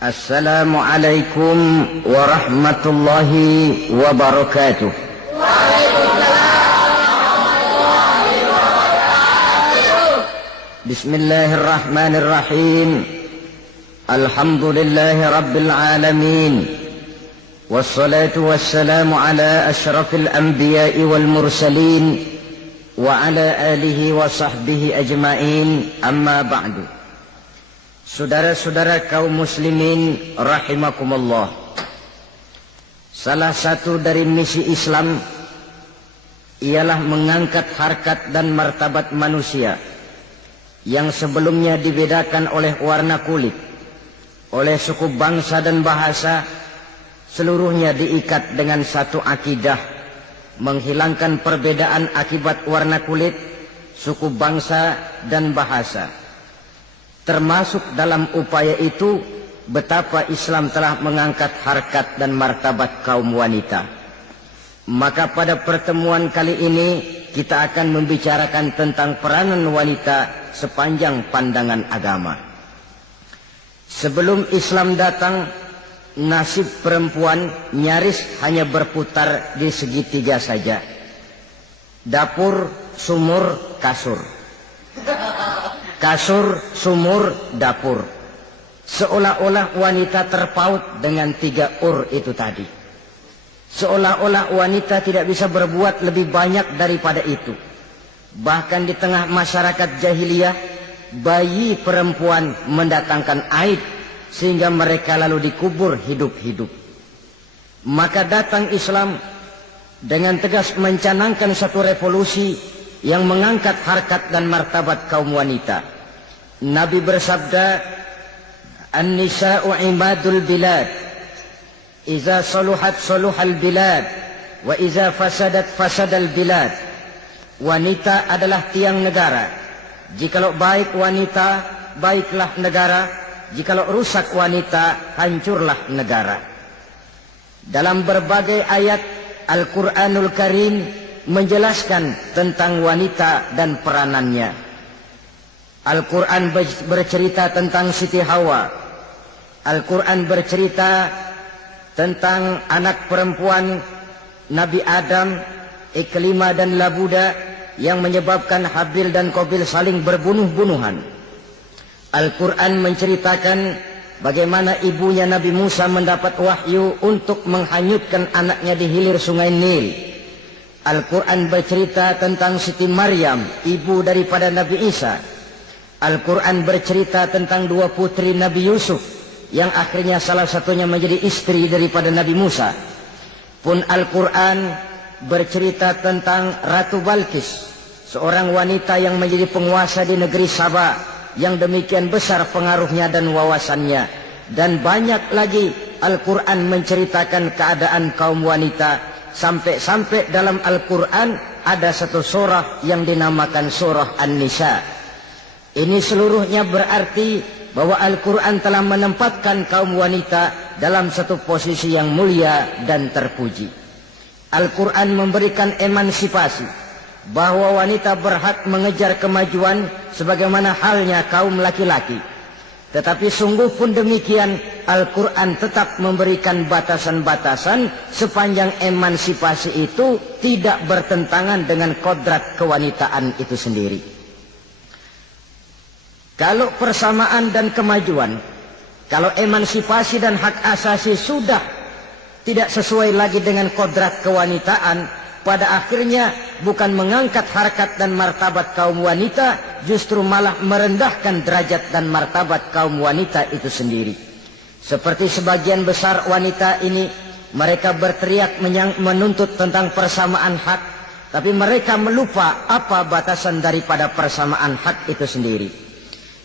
Assalamualaikum warahmatullahi wabarakatuh. Bismillahirrahmanirrahim. Alhamdulillahi rabbil alamin. Wassalatu wassalamu ala asyrafil anbiya'i wal mursalin wa ala alihi wa sahbihi ajma'in, amma ba'du. Saudara-saudara kaum muslimin rahimakumullah, salah satu dari misi Islam ialah mengangkat harkat dan martabat manusia yang sebelumnya dibedakan oleh warna kulit, oleh suku bangsa dan bahasa. Seluruhnya diikat dengan satu akidah, menghilangkan perbedaan akibat warna kulit, suku bangsa dan bahasa. Termasuk dalam upaya itu betapa Islam telah mengangkat harkat dan martabat kaum wanita. Maka pada pertemuan kali ini kita akan membicarakan tentang peranan wanita sepanjang pandangan agama. Sebelum Islam datang, nasib perempuan nyaris hanya berputar di segitiga saja. Dapur, sumur, kasur. Kasur, sumur, dapur. Seolah-olah wanita terpaut dengan 3 itu tadi. Seolah-olah wanita tidak bisa berbuat lebih banyak daripada itu. Bahkan di tengah masyarakat jahiliyah, bayi perempuan mendatangkan aib sehingga mereka lalu dikubur hidup-hidup. Maka datang Islam dengan tegas mencanangkan satu revolusi yang mengangkat harkat dan martabat kaum wanita. Nabi bersabda, "An-nisa'u imadul bilad. Iza saluhat saluhal bilad, wa iza fasadat fasadal bilad." Wanita adalah tiang negara. Jikalau baik wanita, baiklah negara. Jikalau rusak wanita, hancurlah negara. Dalam berbagai ayat Al-Quranul Karim menjelaskan tentang wanita dan peranannya. Al-Quran bercerita tentang Siti Hawa. Al-Quran bercerita tentang anak perempuan Nabi Adam, Iklimah dan Labuda, yang menyebabkan Habil dan Qabil saling berbunuh-bunuhan. Al-Quran menceritakan bagaimana ibunya Nabi Musa mendapat wahyu untuk menghanyutkan anaknya di hilir sungai Nil. Al-Quran bercerita tentang Siti Maryam, ibu daripada Nabi Isa. Al-Quran bercerita tentang 2 putri Nabi Yusuf, yang akhirnya salah satunya menjadi istri daripada Nabi Musa. Pun Al-Quran bercerita tentang Ratu Balkis, seorang wanita yang menjadi penguasa di negeri Sabah, yang demikian besar pengaruhnya dan wawasannya. Dan banyak lagi Al-Quran menceritakan keadaan kaum wanita. Sampai-sampai dalam Al-Quran ada satu surah yang dinamakan surah An-Nisa. Ini seluruhnya berarti bahwa Al-Quran telah menempatkan kaum wanita dalam satu posisi yang mulia dan terpuji. Al-Quran memberikan emansipasi, bahwa wanita berhak mengejar kemajuan sebagaimana halnya kaum laki-laki. Tetapi sungguh pun demikian, Al-Quran tetap memberikan batasan-batasan sepanjang emansipasi itu tidak bertentangan dengan kodrat kewanitaan itu sendiri. Kalau persamaan dan kemajuan, kalau emansipasi dan hak asasi sudah tidak sesuai lagi dengan kodrat kewanitaan, pada akhirnya bukan mengangkat harkat dan martabat kaum wanita, justru malah merendahkan derajat dan martabat kaum wanita itu sendiri. Seperti sebagian besar wanita ini, mereka berteriak menuntut tentang persamaan hak, tapi mereka melupa apa batasan daripada persamaan hak itu sendiri.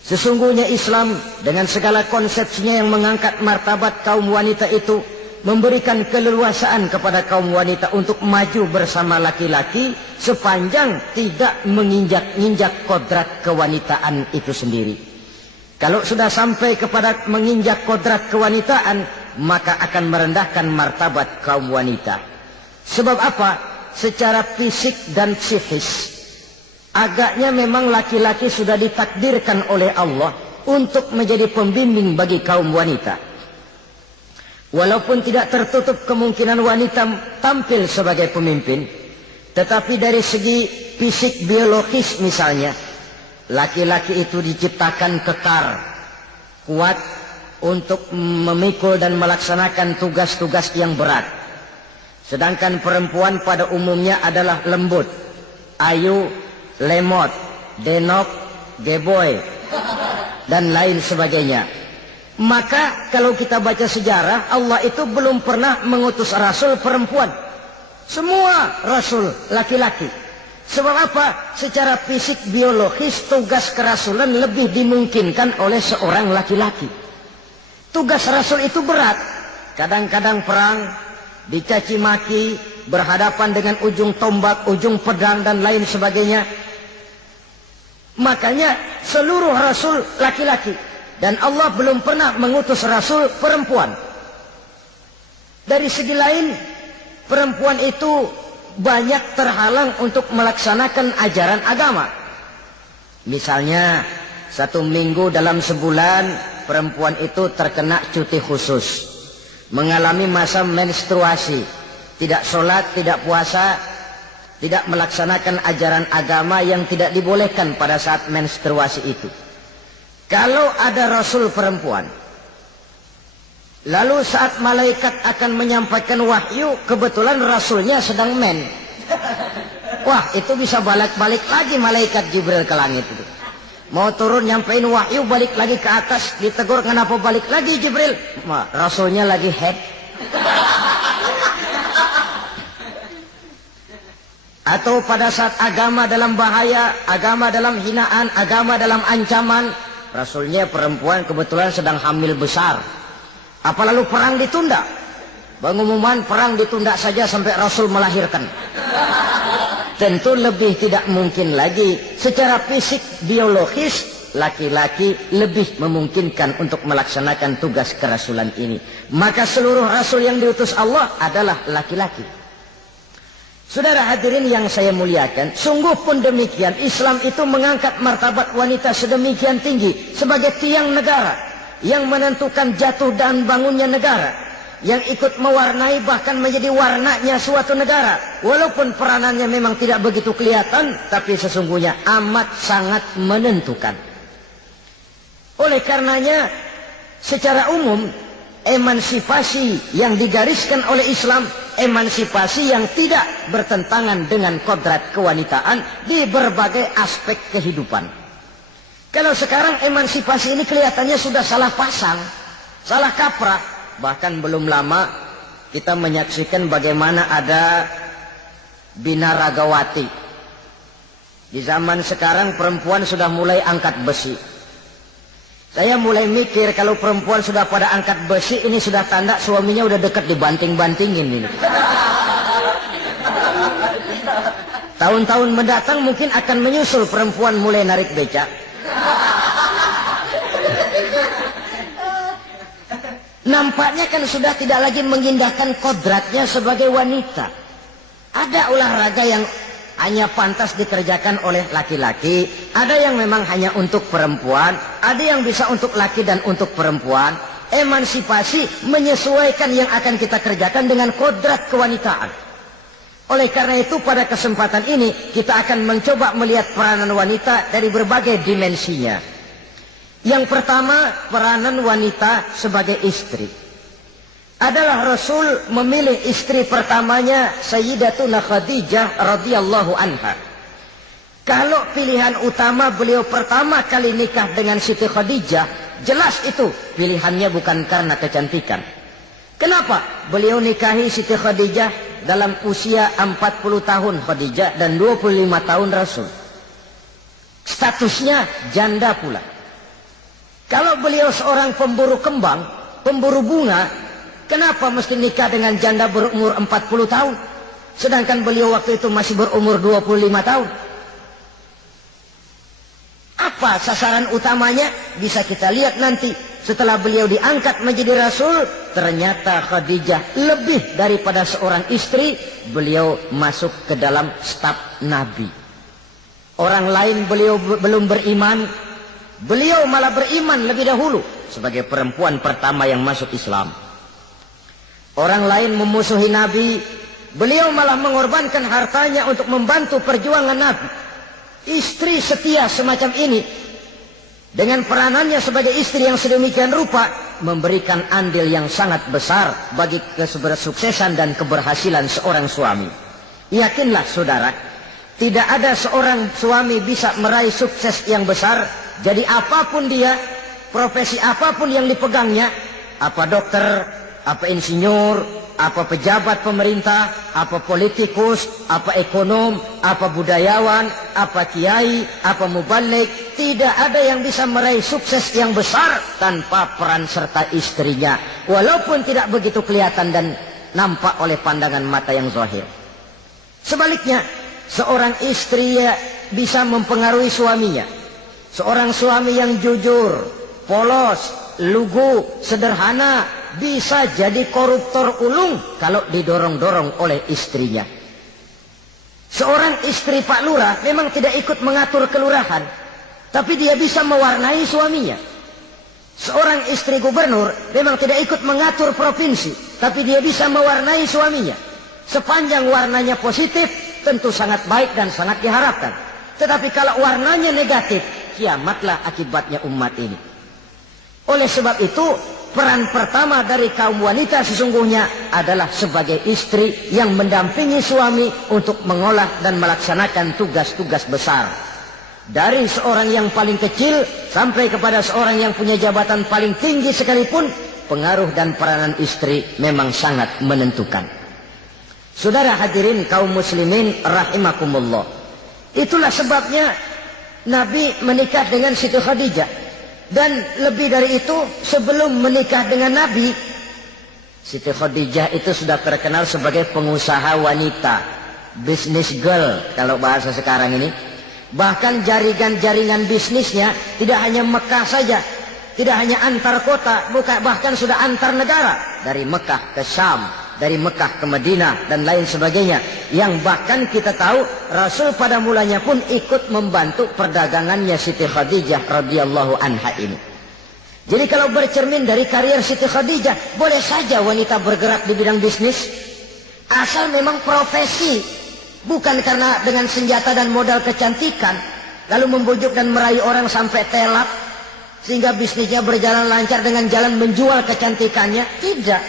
Sesungguhnya Islam dengan segala konsepsinya yang mengangkat martabat kaum wanita itu memberikan keleluasaan kepada kaum wanita untuk maju bersama laki-laki sepanjang tidak menginjak-injak kodrat kewanitaan itu sendiri. Kalau sudah sampai kepada menginjak kodrat kewanitaan, maka akan merendahkan martabat kaum wanita. Sebab apa? Secara fisik dan psikis, agaknya memang laki-laki sudah ditakdirkan oleh Allah untuk menjadi pembimbing bagi kaum wanita. Walaupun tidak tertutup kemungkinan wanita tampil sebagai pemimpin, tetapi dari segi fisik biologis misalnya, laki-laki itu diciptakan kekar, kuat untuk memikul dan melaksanakan tugas-tugas yang berat. Sedangkan perempuan pada umumnya adalah lembut, ayu, lemot, denok, geboy, dan lain sebagainya. Maka kalau kita baca sejarah, Allah itu belum pernah mengutus rasul perempuan. Semua rasul laki-laki. Sebab apa? Secara fisik biologis tugas kerasulan lebih dimungkinkan oleh seorang laki-laki. Tugas rasul itu berat. Kadang-kadang perang, dicaci maki, berhadapan dengan ujung tombak, ujung pedang dan lain sebagainya. Makanya seluruh rasul laki-laki. Dan Allah belum pernah mengutus rasul perempuan. Dari segi lain, perempuan itu banyak terhalang untuk melaksanakan ajaran agama. Misalnya, 1 minggu dalam sebulan, perempuan itu terkena cuti khusus. Mengalami masa menstruasi. Tidak sholat, tidak puasa, tidak melaksanakan ajaran agama yang tidak dibolehkan pada saat menstruasi itu. Kalau ada rasul perempuan, lalu saat malaikat akan menyampaikan wahyu, kebetulan rasulnya sedang men. Wah, itu bisa balik-balik lagi malaikat Jibril ke langit itu. Mau turun nyampein wahyu, balik lagi ke atas, ditegur kenapa balik lagi Jibril? Rasulnya lagi head. Atau pada saat agama dalam bahaya, agama dalam hinaan, agama dalam ancaman, rasulnya perempuan kebetulan sedang hamil besar. Apa lalu perang ditunda? Pengumuman perang ditunda saja sampai rasul melahirkan. Tentu lebih tidak mungkin lagi. Secara fisik biologis, laki-laki lebih memungkinkan untuk melaksanakan tugas kerasulan ini. Maka seluruh rasul yang diutus Allah adalah laki-laki. Saudara hadirin yang saya muliakan, sungguh pun demikian, Islam itu mengangkat martabat wanita sedemikian tinggi sebagai tiang negara yang menentukan jatuh dan bangunnya negara, yang ikut mewarnai bahkan menjadi warnanya suatu negara. Walaupun peranannya memang tidak begitu kelihatan, tapi sesungguhnya amat sangat menentukan. Oleh karenanya, secara umum, emansipasi yang digariskan oleh Islam, emansipasi yang tidak bertentangan dengan kodrat kewanitaan di berbagai aspek kehidupan. Kalau sekarang emansipasi ini kelihatannya sudah salah pasang, salah kaprah. Bahkan belum lama kita menyaksikan bagaimana ada binaragawati. Di zaman sekarang perempuan sudah mulai angkat besi. Saya mulai mikir kalau perempuan sudah pada angkat besi, ini sudah tanda suaminya udah dekat dibanting-bantingin ini. Tahun-tahun mendatang mungkin akan menyusul perempuan mulai narik beca. Nampaknya kan sudah tidak lagi mengindahkan kodratnya sebagai wanita. Ada olahraga yang hanya pantas dikerjakan oleh laki-laki, ada yang memang hanya untuk perempuan, ada yang bisa untuk laki dan untuk perempuan. Emansipasi menyesuaikan yang akan kita kerjakan dengan kodrat kewanitaan. Oleh karena itu pada kesempatan ini kita akan mencoba melihat peranan wanita dari berbagai dimensinya. Yang pertama, peranan wanita sebagai istri. Adalah Rasul memilih istri pertamanya Sayyidatuna Khadijah radhiyallahu anha. Kalau pilihan utama beliau pertama kali nikah dengan Siti Khadijah, jelas itu pilihannya bukan karena kecantikan. Kenapa? Beliau nikahi Siti Khadijah dalam usia 40 tahun Khadijah dan 25 tahun Rasul. Statusnya janda pula. Kalau beliau seorang pemburu kembang, pemburu bunga, kenapa mesti nikah dengan janda berumur 40 tahun? Sedangkan beliau waktu itu masih berumur 25 tahun. Apa sasaran utamanya? Bisa kita lihat nanti. Setelah beliau diangkat menjadi Rasul, ternyata Khadijah lebih daripada seorang istri, beliau masuk ke dalam staf Nabi. Orang lain beliau belum beriman, beliau malah beriman lebih dahulu sebagai perempuan pertama yang masuk Islam. Orang lain memusuhi Nabi, beliau malah mengorbankan hartanya untuk membantu perjuangan Nabi. Istri setia semacam ini, dengan peranannya sebagai istri yang sedemikian rupa, memberikan andil yang sangat besar bagi kesuksesan dan keberhasilan seorang suami. Yakinlah saudara, tidak ada seorang suami bisa meraih sukses yang besar. Jadi apapun dia, profesi apapun yang dipegangnya, apa dokter, apa insinyur, apa pejabat pemerintah, apa politikus, apa ekonom, apa budayawan, apa kiai, apa mubalik, tidak ada yang bisa meraih sukses yang besar tanpa peran serta istrinya, walaupun tidak begitu kelihatan dan nampak oleh pandangan mata yang zahir. Sebaliknya, seorang istri bisa mempengaruhi suaminya. Seorang suami yang jujur, polos, lugu, sederhana, bisa jadi koruptor ulung kalau didorong-dorong oleh istrinya. Seorang istri Pak Lurah memang tidak ikut mengatur kelurahan, tapi dia bisa mewarnai suaminya. Seorang istri gubernur memang tidak ikut mengatur provinsi, tapi dia bisa mewarnai suaminya. Sepanjang warnanya positif, tentu sangat baik dan sangat diharapkan. Tetapi kalau warnanya negatif, kiamatlah akibatnya umat ini. Oleh sebab itu, peran pertama dari kaum wanita sesungguhnya adalah sebagai istri yang mendampingi suami untuk mengolah dan melaksanakan tugas-tugas besar. Dari seorang yang paling kecil sampai kepada seorang yang punya jabatan paling tinggi sekalipun, pengaruh dan peranan istri memang sangat menentukan. Saudara hadirin kaum muslimin rahimakumullah. Itulah sebabnya Nabi menikah dengan Siti Khadijah. Dan lebih dari itu, sebelum menikah dengan Nabi, Siti Khadijah itu sudah terkenal sebagai pengusaha wanita, business girl kalau bahasa sekarang ini. Bahkan jaringan-jaringan bisnisnya tidak hanya Mekah saja, tidak hanya antar kota, bahkan sudah antar negara, dari Mekah ke Syam, dari Mekah ke Madinah dan lain sebagainya, yang bahkan kita tahu Rasul pada mulanya pun ikut membantu perdagangannya Siti Khadijah radhiyallahu anha ini. Jadi kalau bercermin dari karier Siti Khadijah, boleh saja wanita bergerak di bidang bisnis, asal memang profesi, bukan karena dengan senjata dan modal kecantikan lalu membujuk dan meraih orang sampai telap sehingga bisnisnya berjalan lancar dengan jalan menjual kecantikannya. Tidak.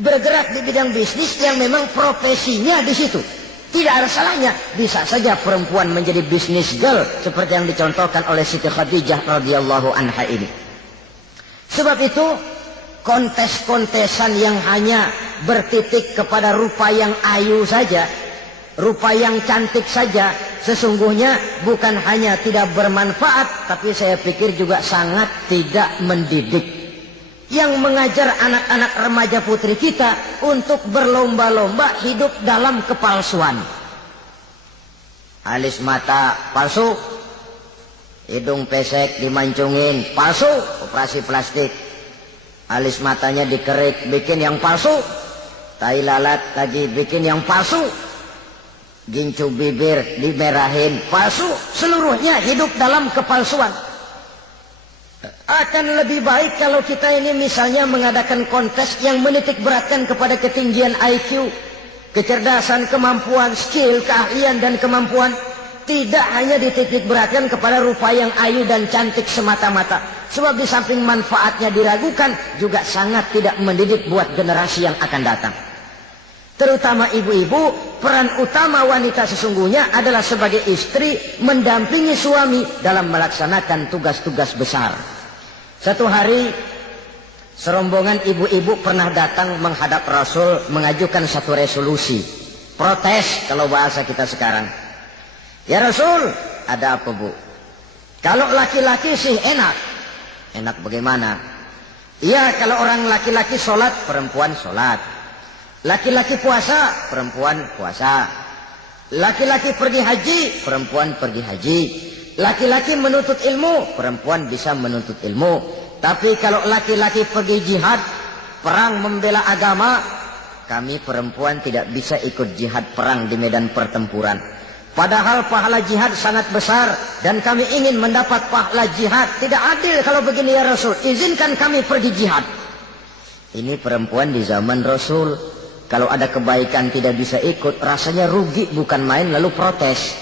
Bergerak di bidang bisnis yang memang profesinya di situ. Tidak ada salahnya. Bisa saja perempuan menjadi bisnis girl seperti yang dicontohkan oleh Siti Khadijah radhiyallahu anha ini. Sebab itu, kontes-kontesan yang hanya bertitik kepada rupa yang ayu saja, rupa yang cantik saja, sesungguhnya bukan hanya tidak bermanfaat, tapi saya pikir juga sangat tidak mendidik. Yang mengajar anak-anak remaja putri kita untuk berlomba-lomba hidup dalam kepalsuan. Alis mata palsu, hidung pesek dimancungin palsu, operasi plastik. Alis matanya dikerik bikin yang palsu, tai lalat lagi bikin yang palsu, gincu bibir dimerahin palsu. Seluruhnya hidup dalam kepalsuan. Akan lebih baik kalau kita ini misalnya mengadakan kontes yang menitik beratkan kepada ketinggian IQ, kecerdasan, kemampuan, skill, keahlian dan kemampuan. Tidak hanya dititik beratkan kepada rupa yang ayu dan cantik semata-mata. Sebab di samping manfaatnya diragukan, juga sangat tidak mendidik buat generasi yang akan datang. Terutama ibu-ibu, peran utama wanita sesungguhnya adalah sebagai istri mendampingi suami dalam melaksanakan tugas-tugas besar. Satu hari, serombongan ibu-ibu pernah datang menghadap Rasul mengajukan satu resolusi. Protes kalau bahasa kita sekarang. Ya Rasul, ada apa bu? Kalau laki-laki sih enak. Enak bagaimana? Iya, kalau orang laki-laki sholat, perempuan sholat. Laki-laki puasa, perempuan puasa. Laki-laki pergi haji, perempuan pergi haji. Laki-laki menuntut ilmu, perempuan bisa menuntut ilmu. Tapi kalau laki-laki pergi jihad, perang membela agama, kami perempuan tidak bisa ikut jihad perang di medan pertempuran. Padahal pahala jihad sangat besar dan kami ingin mendapat pahala jihad. Tidak adil kalau begini ya Rasul, izinkan kami pergi jihad. Ini perempuan di zaman Rasul. Kalau ada kebaikan tidak bisa ikut, rasanya rugi bukan main, lalu protes.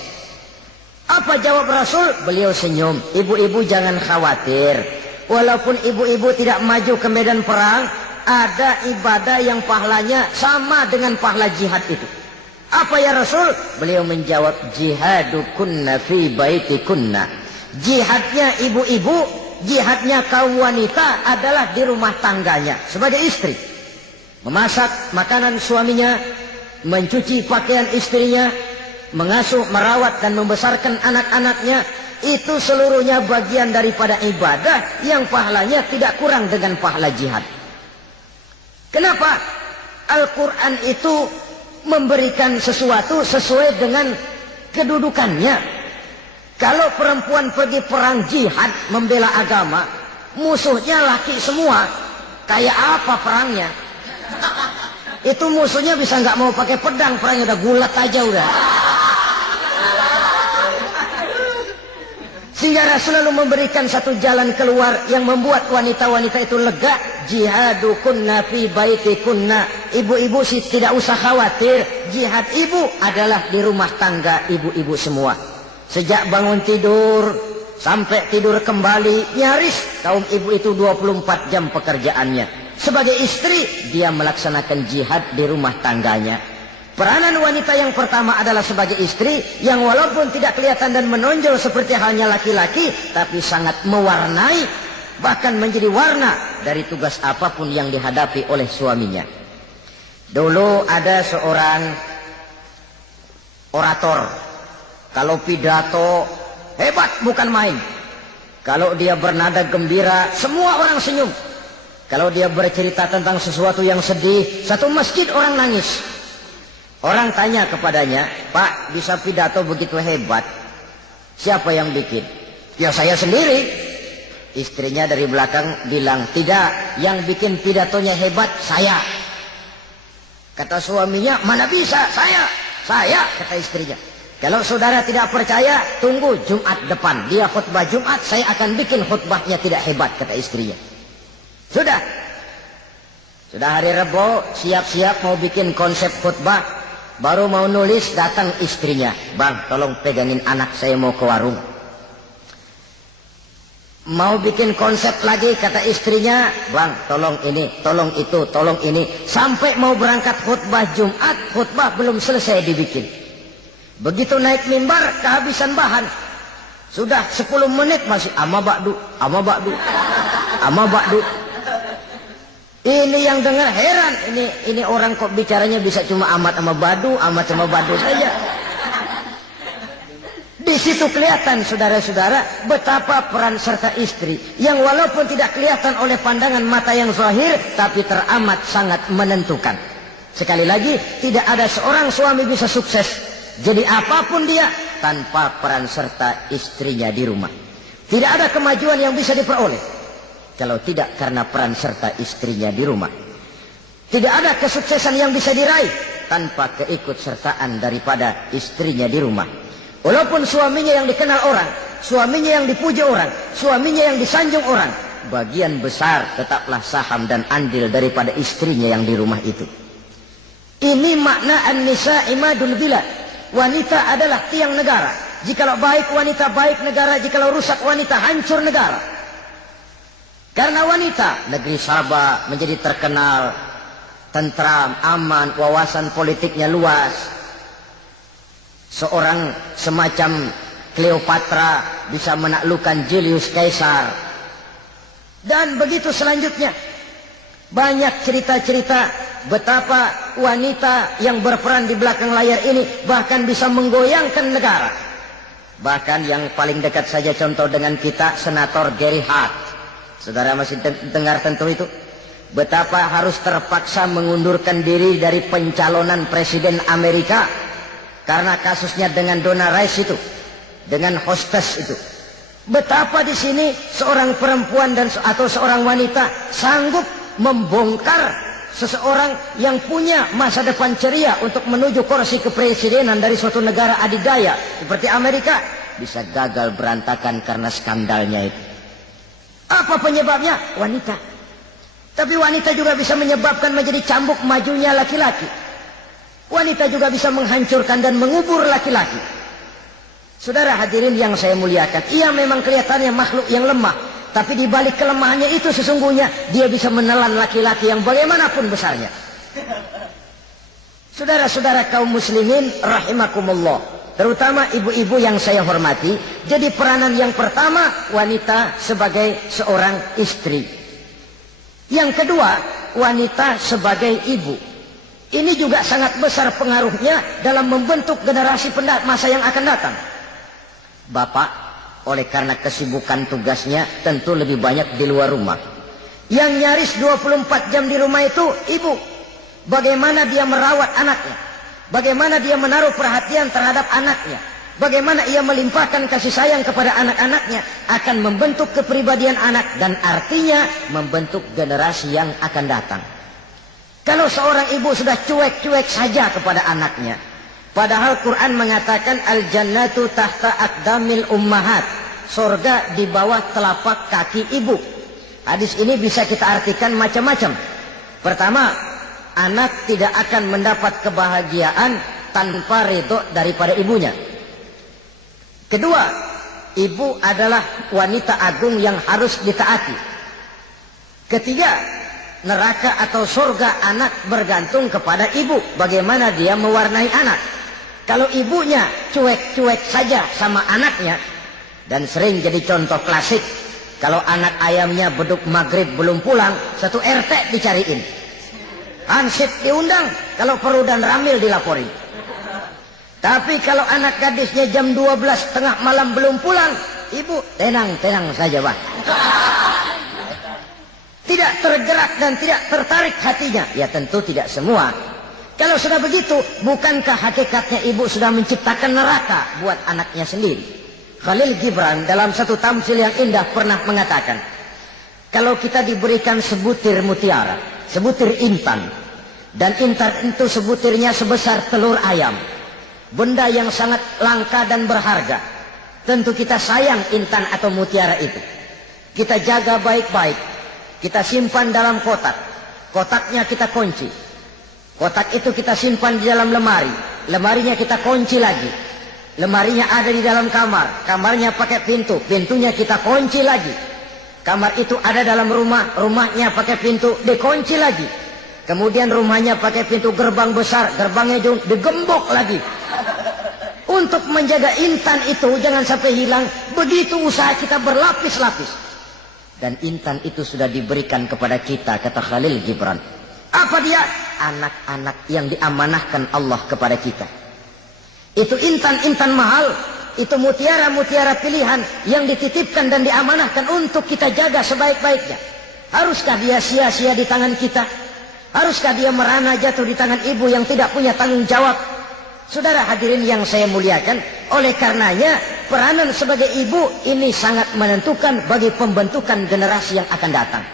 Apa jawab Rasul? Beliau senyum. Ibu-ibu jangan khawatir. Walaupun ibu-ibu tidak maju ke medan perang, ada ibadah yang pahalanya sama dengan pahala jihad itu. Apa ya Rasul? Beliau menjawab, jihadukunna fi baitikunna. Jihadnya ibu-ibu, jihadnya kaum wanita adalah di rumah tangganya sebagai istri. Memasak makanan suaminya, mencuci pakaian istrinya, mengasuh, merawat dan membesarkan anak-anaknya, itu seluruhnya bagian daripada ibadah yang pahalanya tidak kurang dengan pahala jihad. Kenapa? Al-Quran itu memberikan sesuatu sesuai dengan kedudukannya. Kalau perempuan pergi perang jihad membela agama, musuhnya laki semua, kayak apa perangnya? Itu musuhnya bisa nggak mau pakai pedang, perangnya udah gulat aja udah. Sehingga Rasul lalu memberikan satu jalan keluar yang membuat wanita-wanita itu lega. Jihadukunna fi baitikunna. Ibu-ibu sih tidak usah khawatir. Jihad ibu adalah di rumah tangga ibu-ibu semua. Sejak bangun tidur sampai tidur kembali, nyaris kaum ibu itu 24 jam pekerjaannya. Sebagai istri, dia melaksanakan jihad di rumah tangganya. Peranan wanita yang pertama adalah sebagai istri, yang walaupun tidak kelihatan dan menonjol seperti halnya laki-laki, tapi sangat mewarnai, bahkan menjadi warna dari tugas apapun yang dihadapi oleh suaminya. Dulu ada seorang orator, kalau pidato hebat bukan main. Kalau dia bernada gembira, semua orang senyum. Kalau dia bercerita tentang sesuatu yang sedih, satu masjid orang nangis. Orang tanya kepadanya, Pak, bisa pidato begitu hebat, siapa yang bikin? Ya saya sendiri. Istrinya dari belakang bilang, tidak, yang bikin pidatonya hebat saya. Kata suaminya, mana bisa, saya, kata istrinya. Kalau saudara tidak percaya, tunggu Jumat depan. Dia khutbah Jumat, saya akan bikin khutbahnya tidak hebat, kata istrinya. Sudah hari Rebo, siap-siap mau bikin konsep khutbah, baru mau nulis, datang istrinya. Bang, tolong pegangin anak, saya mau ke warung. Mau bikin konsep lagi, kata istrinya, bang, tolong ini, tolong itu, tolong ini. Sampai mau berangkat khutbah Jumat, khutbah belum selesai dibikin. Begitu naik mimbar, kehabisan bahan. Sudah 10 menit masih ama bakdu. Ini yang dengar heran, ini orang kok bicaranya bisa cuma amat sama badu saja. Di situ kelihatan saudara-saudara betapa peran serta istri yang walaupun tidak kelihatan oleh pandangan mata yang zahir, tapi teramat sangat menentukan. Sekali lagi, tidak ada seorang suami bisa sukses jadi apapun dia tanpa peran serta istrinya di rumah. Tidak ada kemajuan yang bisa diperoleh kalau tidak karena peran serta istrinya di rumah. Tidak ada kesuksesan yang bisa diraih tanpa keikutsertaan daripada istrinya di rumah. Walaupun suaminya yang dikenal orang, suaminya yang dipuji orang, suaminya yang disanjung orang, bagian besar tetaplah saham dan andil daripada istrinya yang di rumah itu. Ini makna an-nisa imadul bilad. Wanita adalah tiang negara. Jikalau baik wanita, baik negara. Jikalau rusak wanita, hancur negara. Karena wanita, negeri Sabah menjadi terkenal, tentram, aman, wawasan politiknya luas. Seorang semacam Cleopatra bisa menaklukkan Julius Caesar. Dan begitu selanjutnya. Banyak cerita-cerita betapa wanita yang berperan di belakang layar ini bahkan bisa menggoyangkan negara. Bahkan yang paling dekat saja contoh dengan kita, Senator Gary Hart. Saudara masih dengar tentu itu. Betapa harus terpaksa mengundurkan diri dari pencalonan presiden Amerika karena kasusnya dengan Donna Rice itu, dengan hostess itu. Betapa di sini seorang perempuan atau seorang wanita sanggup membongkar seseorang yang punya masa depan ceria untuk menuju kursi kepresidenan dari suatu negara adidaya seperti Amerika, bisa gagal berantakan karena skandalnya itu. Apa penyebabnya? Wanita. Tapi wanita juga bisa menyebabkan menjadi cambuk majunya laki-laki. Wanita juga bisa menghancurkan dan mengubur laki-laki. Saudara hadirin yang saya muliakan, ia memang kelihatannya makhluk yang lemah, tapi di balik kelemahannya itu sesungguhnya dia bisa menelan laki-laki yang bagaimanapun besarnya. Saudara-saudara kaum muslimin rahimakumullah, terutama ibu-ibu yang saya hormati, jadi peranan yang pertama wanita sebagai seorang istri. Yang kedua, wanita sebagai ibu. Ini juga sangat besar pengaruhnya dalam membentuk generasi masa yang akan datang. Bapak, oleh karena kesibukan tugasnya, tentu lebih banyak di luar rumah. Yang nyaris 24 jam di rumah itu ibu. Bagaimana dia merawat anaknya, bagaimana dia menaruh perhatian terhadap anaknya, bagaimana ia melimpahkan kasih sayang kepada anak-anaknya, akan membentuk kepribadian anak dan artinya membentuk generasi yang akan datang. Kalau seorang ibu sudah cuek-cuek saja kepada anaknya, padahal Quran mengatakan al-jannatu tahta aqdamil ummahat, surga di bawah telapak kaki ibu. Hadis ini bisa kita artikan macam-macam. Pertama, anak tidak akan mendapat kebahagiaan tanpa ridho daripada ibunya. Kedua, ibu adalah wanita agung yang harus ditaati. Ketiga, neraka atau surga anak bergantung kepada ibu, bagaimana dia mewarnai anak. Kalau ibunya cuek-cuek saja sama anaknya, dan sering jadi contoh klasik, kalau anak ayamnya beduk maghrib belum pulang, satu RT dicariin, hansip diundang, kalau perlu dan ramil dilaporin. Tapi kalau anak gadisnya jam 12 tengah malam belum pulang, ibu tenang-tenang saja, Pak. Tidak tergerak dan tidak tertarik hatinya. Ya tentu tidak semua. Kalau sudah begitu, bukankah hakikatnya ibu sudah menciptakan neraka buat anaknya sendiri? Khalil Gibran dalam satu tamsil yang indah pernah mengatakan, kalau kita diberikan sebutir mutiara, sebutir intan, dan intan itu sebutirnya sebesar telur ayam, benda yang sangat langka dan berharga, tentu kita sayang intan atau mutiara itu. Kita jaga baik-baik. Kita simpan dalam kotak. Kotaknya kita kunci. Kotak itu kita simpan di dalam lemari. Lemarinya kita kunci lagi. Lemarinya ada di dalam kamar. Kamarnya pakai pintu. Pintunya kita kunci lagi. Kamar itu ada dalam rumah. Rumahnya pakai pintu. Dikunci lagi. Kemudian rumahnya pakai pintu gerbang besar. Gerbangnya digembok lagi. Untuk menjaga intan itu jangan sampai hilang. Begitu usaha kita berlapis-lapis. Dan intan itu sudah diberikan kepada kita, kata Khalil Gibran. Apa dia? Anak-anak yang diamanahkan Allah kepada kita. Itu intan-intan mahal, itu mutiara-mutiara pilihan yang dititipkan dan diamanahkan untuk kita jaga sebaik-baiknya. Haruskah dia sia-sia di tangan kita? Haruskah dia merana jatuh di tangan ibu yang tidak punya tanggung jawab? Saudara hadirin yang saya muliakan, oleh karenanya peranan sebagai ibu ini sangat menentukan bagi pembentukan generasi yang akan datang.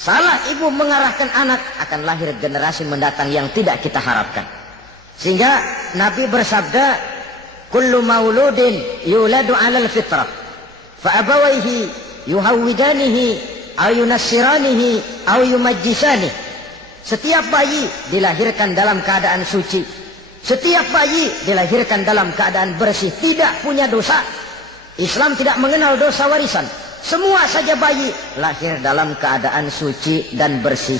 Salah ibu mengarahkan anak, akan lahir generasi mendatang yang tidak kita harapkan. Sehingga Nabi bersabda, kullu mauludin yuladu 'alal fitrah fa abawayhi yuhawwidanihi aw yunassiranihi aw yumajjisanihi. Setiap bayi dilahirkan dalam keadaan suci. Setiap bayi dilahirkan dalam keadaan bersih, tidak punya dosa. Islam tidak mengenal dosa warisan. Semua saja bayi lahir dalam keadaan suci dan bersih.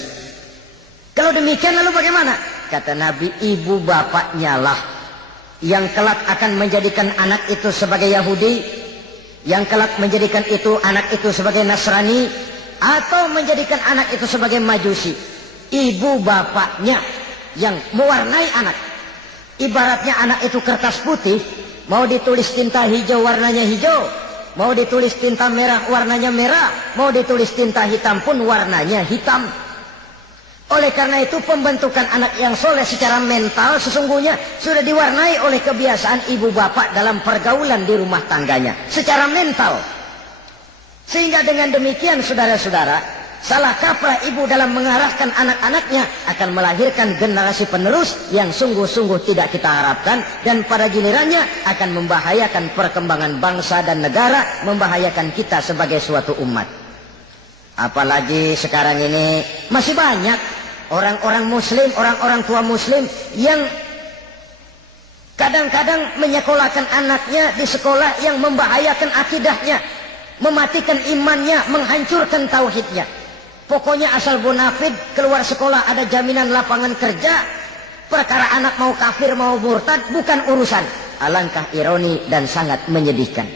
Kalau demikian lalu bagaimana? Kata Nabi, ibu bapaknya lah yang kelak akan menjadikan anak itu sebagai Yahudi, yang kelak menjadikan itu anak itu sebagai Nasrani, atau menjadikan anak itu sebagai Majusi. Ibu bapaknya yang mewarnai anak. Ibaratnya anak itu kertas putih, mau ditulis tinta hijau warnanya hijau, mau ditulis tinta merah warnanya merah, mau ditulis tinta hitam pun warnanya hitam. Oleh karena itu pembentukan anak yang soleh secara mental sesungguhnya sudah diwarnai oleh kebiasaan ibu bapak dalam pergaulan di rumah tangganya secara mental. Sehingga dengan demikian saudara-saudara, salah kaprah ibu dalam mengarahkan anak-anaknya akan melahirkan generasi penerus yang sungguh-sungguh tidak kita harapkan, dan pada gilirannya akan membahayakan perkembangan bangsa dan negara, membahayakan kita sebagai suatu umat. Apalagi sekarang ini masih banyak orang-orang muslim, orang-orang tua muslim yang kadang-kadang menyekolahkan anaknya di sekolah yang membahayakan akidahnya, mematikan imannya, menghancurkan tauhidnya. Pokoknya asal bonafid keluar sekolah ada jaminan lapangan kerja. Perkara anak mau kafir mau murtad bukan urusan. Alangkah ironi dan sangat menyedihkan.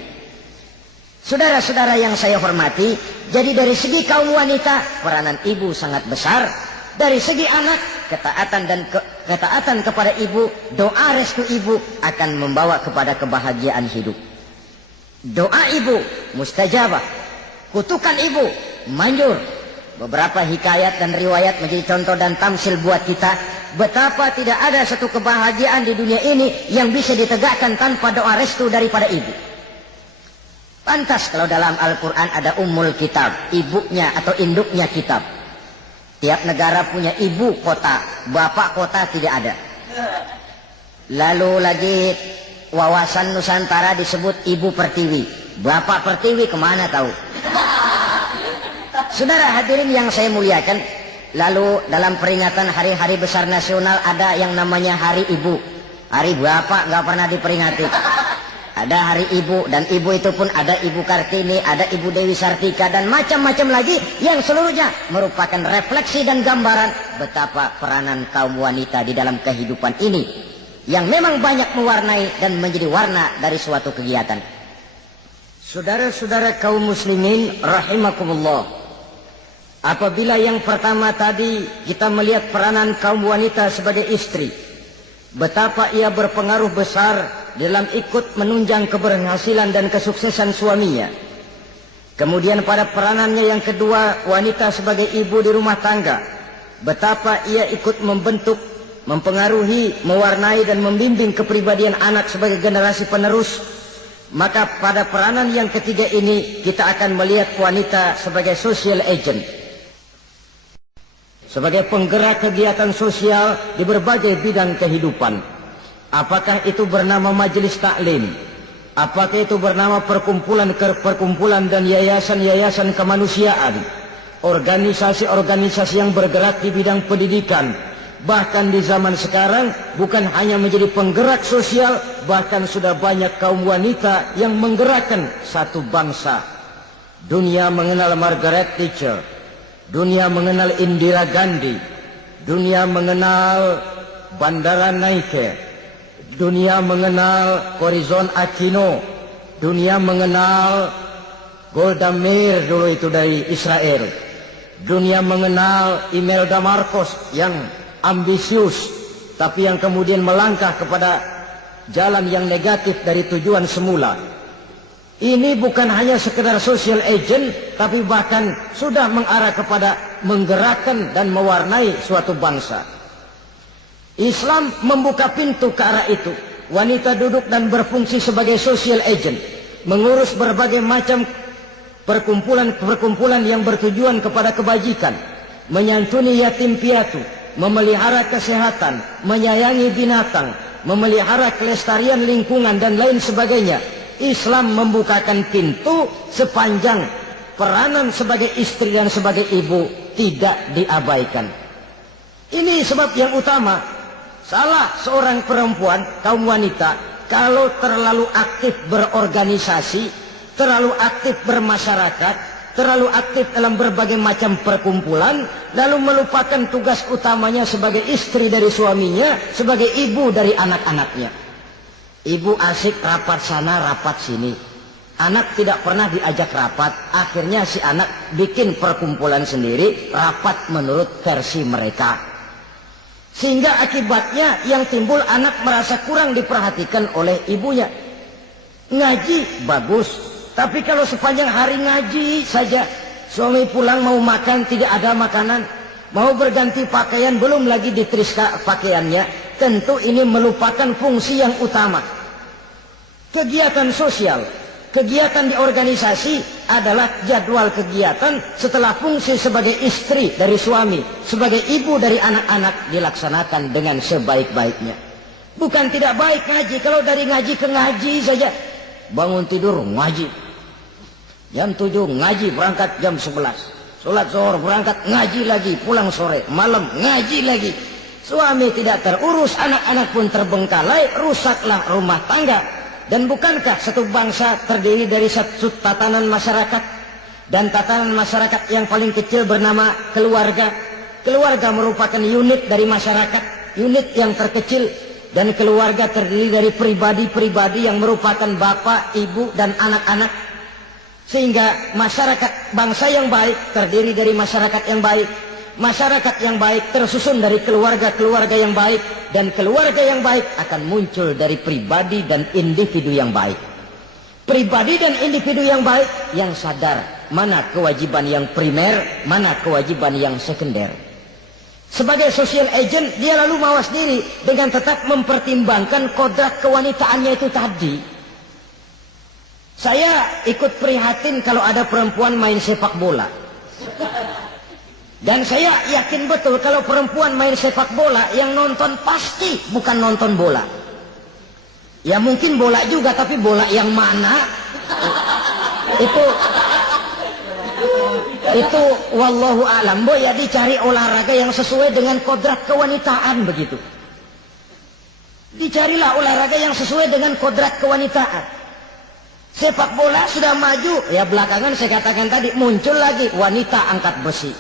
Saudara-saudara yang saya hormati, jadi dari segi kaum wanita peranan ibu sangat besar. Dari segi anak, ketaatan kepada ibu, doa restu ibu akan membawa kepada kebahagiaan hidup. Doa ibu mustajabah, kutukan ibu manjur. Beberapa hikayat dan riwayat menjadi contoh dan tamsil buat kita betapa tidak ada satu kebahagiaan di dunia ini yang bisa ditegakkan tanpa doa restu daripada ibu. Pantas kalau dalam Al-Quran ada ummul kitab, ibunya atau induknya kitab. Tiap negara punya ibu kota, bapak kota tidak ada. Lalu lagi wawasan Nusantara disebut ibu pertiwi, bapak pertiwi kemana tahu. Saudara hadirin yang saya muliakan, lalu dalam peringatan hari-hari besar nasional ada yang namanya Hari Ibu. Hari bapak nggak pernah diperingati. Ada Hari Ibu, dan ibu itu pun ada Ibu Kartini, ada Ibu Dewi Sartika, dan macam-macam lagi yang seluruhnya merupakan refleksi dan gambaran betapa peranan kaum wanita di dalam kehidupan ini yang memang banyak mewarnai dan menjadi warna dari suatu kegiatan. Saudara-saudara kaum muslimin rahimakumullah, apabila yang pertama tadi kita melihat peranan kaum wanita sebagai istri, betapa ia berpengaruh besar dalam ikut menunjang keberhasilan dan kesuksesan suaminya. Kemudian pada peranannya yang kedua, wanita sebagai ibu di rumah tangga, betapa ia ikut membentuk, mempengaruhi, mewarnai dan membimbing kepribadian anak sebagai generasi penerus. Maka pada peranan yang ketiga ini kita akan melihat wanita sebagai social agent, sebagai penggerak kegiatan sosial di berbagai bidang kehidupan. Apakah itu bernama majelis taklim, apakah itu bernama perkumpulan dan yayasan-yayasan kemanusiaan, organisasi-organisasi yang bergerak di bidang pendidikan. Bahkan di zaman sekarang bukan hanya menjadi penggerak sosial, bahkan sudah banyak kaum wanita yang menggerakkan satu bangsa. Dunia mengenal Margaret Thatcher, dunia mengenal Indira Gandhi, dunia mengenal Bandara Naike, dunia mengenal Corazon Aquino, dunia mengenal Golda Meir dulu itu dari Israel, dunia mengenal Imelda Marcos yang ambisius tapi yang kemudian melangkah kepada jalan yang negatif dari tujuan semula. Ini bukan hanya sekedar social agent, tapi bahkan sudah mengarah kepada menggerakkan dan mewarnai suatu bangsa. Islam membuka pintu ke arah itu. Wanita duduk dan berfungsi sebagai social agent, mengurus berbagai macam perkumpulan-perkumpulan yang bertujuan kepada kebajikan, menyantuni yatim piatu, memelihara kesehatan, menyayangi binatang, memelihara kelestarian lingkungan dan lain sebagainya. Islam membukakan pintu sepanjang peranan sebagai istri dan sebagai ibu tidak diabaikan. Ini sebab yang utama. Salah seorang perempuan, kaum wanita, kalau terlalu aktif berorganisasi, terlalu aktif bermasyarakat, terlalu aktif dalam berbagai macam perkumpulan, lalu melupakan tugas utamanya sebagai istri dari suaminya, sebagai ibu dari anak-anaknya. Ibu asik rapat sana, rapat sini. Anak tidak pernah diajak rapat, akhirnya si anak bikin perkumpulan sendiri, rapat menurut versi mereka. Sehingga akibatnya yang timbul anak merasa kurang diperhatikan oleh ibunya. Ngaji bagus, tapi kalau sepanjang hari ngaji saja, suami pulang mau makan tidak ada makanan, mau berganti pakaian belum lagi ditriska pakaiannya, tentu ini melupakan fungsi yang utama. Kegiatan sosial, kegiatan di organisasi adalah jadwal kegiatan setelah fungsi sebagai istri dari suami, sebagai ibu dari anak-anak dilaksanakan dengan sebaik-baiknya. Bukan tidak baik ngaji, kalau dari ngaji ke ngaji saja, bangun tidur ngaji, jam 7 ngaji, berangkat jam 11, Sholat zuhur berangkat, ngaji lagi, pulang sore, malam ngaji lagi. Suami tidak terurus, anak-anak pun terbengkalai, rusaklah rumah tangga. Dan bukankah satu bangsa terdiri dari satu tatanan masyarakat? Dan tatanan masyarakat yang paling kecil bernama keluarga. Keluarga merupakan unit dari masyarakat, unit yang terkecil. Dan keluarga terdiri dari pribadi-pribadi yang merupakan bapak, ibu, dan anak-anak. Sehingga masyarakat bangsa yang baik terdiri dari masyarakat yang baik. Masyarakat yang baik tersusun dari keluarga-keluarga yang baik. Dan keluarga yang baik akan muncul dari pribadi dan individu yang baik. Pribadi dan individu yang baik yang sadar mana kewajiban yang primer, mana kewajiban yang sekunder. Sebagai social agent, dia lalu mawas diri dengan tetap mempertimbangkan kodrat kewanitaannya itu tadi. Saya ikut prihatin kalau ada perempuan main sepak bola. Dan saya yakin betul kalau perempuan main sepak bola, yang nonton pasti bukan nonton bola. Ya mungkin bola juga, tapi bola yang mana? Itu wallahu a'lam. Boy, ya dicari olahraga yang sesuai dengan kodrat kewanitaan begitu. Dicarilah olahraga yang sesuai dengan kodrat kewanitaan. Sepak bola sudah maju, ya belakangan saya katakan tadi muncul lagi wanita angkat besi.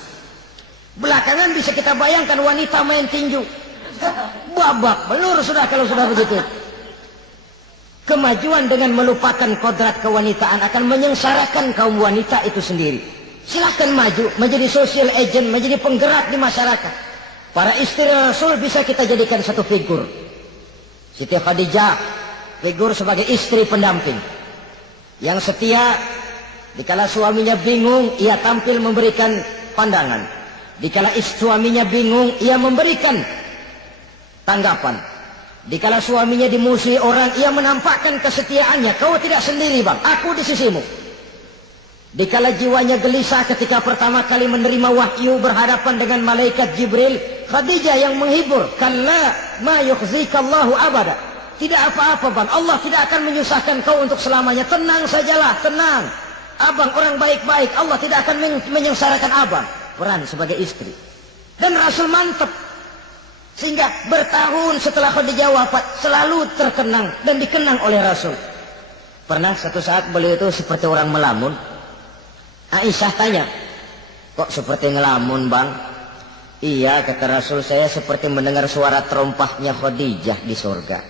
Belakangan bisa kita bayangkan wanita main tinju. Babak belur sudah kalau sudah begitu. Kemajuan dengan melupakan kodrat kewanitaan akan menyengsarakan kaum wanita itu sendiri. Silahkan maju menjadi social agent, menjadi penggerak di masyarakat. Para istri Rasul bisa kita jadikan satu figur. Siti Khadijah, figur sebagai istri pendamping yang setia. Dikala suaminya bingung, ia tampil memberikan pandangan. Dikala suaminya bingung, ia memberikan tanggapan. Dikala suaminya dimusuhi orang, ia menampakkan kesetiaannya. Kau tidak sendiri bang, aku di sisimu. Dikala jiwanya gelisah ketika pertama kali menerima wahyu berhadapan dengan malaikat Jibril, Khadijah yang menghibur. Kalla ma yukhzikallahu abada. Tidak apa-apa bang, Allah tidak akan menyusahkan kau untuk selamanya. Tenang sajalah, tenang. Abang orang baik-baik, Allah tidak akan menyengsarakan abang. Peran sebagai istri. Dan Rasul mantap. Sehingga bertahun setelah Khadijah wafat selalu terkenang dan dikenang oleh Rasul. Pernah satu saat beliau itu seperti orang melamun. Aisyah tanya, kok seperti ngelamun bang? Iya, kata Rasul, saya seperti mendengar suara terompahnya Khadijah di surga.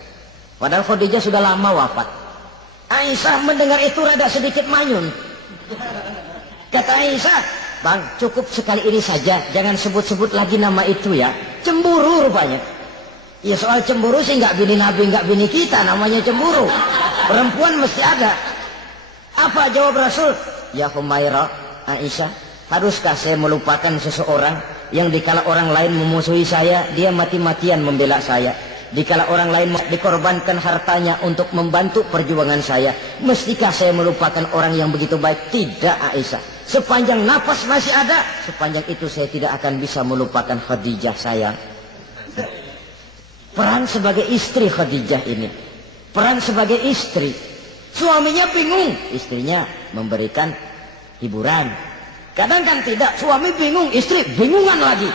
Padahal Khadijah sudah lama wafat. Aisyah mendengar itu rada sedikit manyun. Kata Aisyah, bang cukup sekali ini saja, jangan sebut-sebut lagi nama itu ya. Cemburu rupanya. Ya soal cemburu sih nggak bini Nabi, nggak bini kita, namanya cemburu. Perempuan mesti ada. Apa jawab Rasul? Ya Humairah, Aisyah, haruskah saya melupakan seseorang yang dikala orang lain memusuhi saya, dia mati-matian membela saya. Dikala orang lain dikorbankan hartanya untuk membantu perjuangan saya, mestikah saya melupakan orang yang begitu baik? Tidak Aisyah. Sepanjang napas masih ada, sepanjang itu saya tidak akan bisa melupakan Khadijah sayang. Peran sebagai istri Khadijah ini, peran sebagai istri. Suaminya bingung, istrinya memberikan hiburan. Kadang kan tidak, suami bingung, istri bingungan lagi.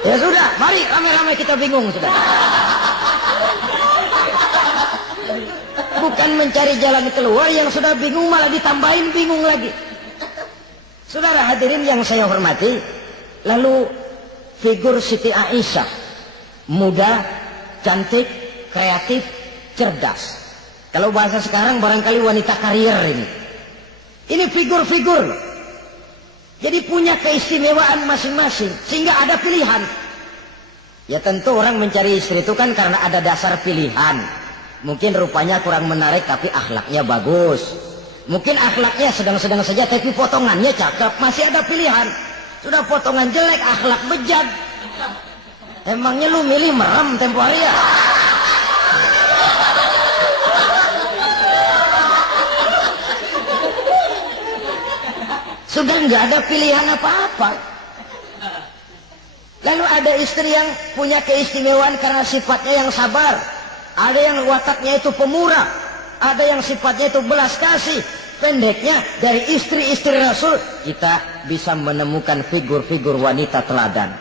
Ya sudah, mari ramai-ramai kita bingung sudah. Bukan mencari jalan keluar, yang sudah bingung malah ditambahin bingung lagi. Saudara hadirin yang saya hormati, lalu figur Siti Aisyah, muda, cantik, kreatif, cerdas. Kalau bahasa sekarang barangkali wanita karier ini. Ini figur-figur. Jadi punya keistimewaan masing-masing, sehingga ada pilihan. Ya tentu orang mencari istri itu kan karena ada dasar pilihan. Mungkin rupanya kurang menarik tapi akhlaknya bagus. Mungkin akhlaknya sedang-sedang saja tapi potongannya cakep, masih ada pilihan. Sudah potongan jelek, akhlak bejat. Emangnya lu milih merem tempo hari ya? Sudah nggak ada pilihan apa-apa. Lalu ada istri yang punya keistimewaan karena sifatnya yang sabar. Ada yang wataknya itu pemurah. Ada yang sifatnya itu belas kasih. Pendeknya, dari istri-istri Rasul kita bisa menemukan figur-figur wanita teladan.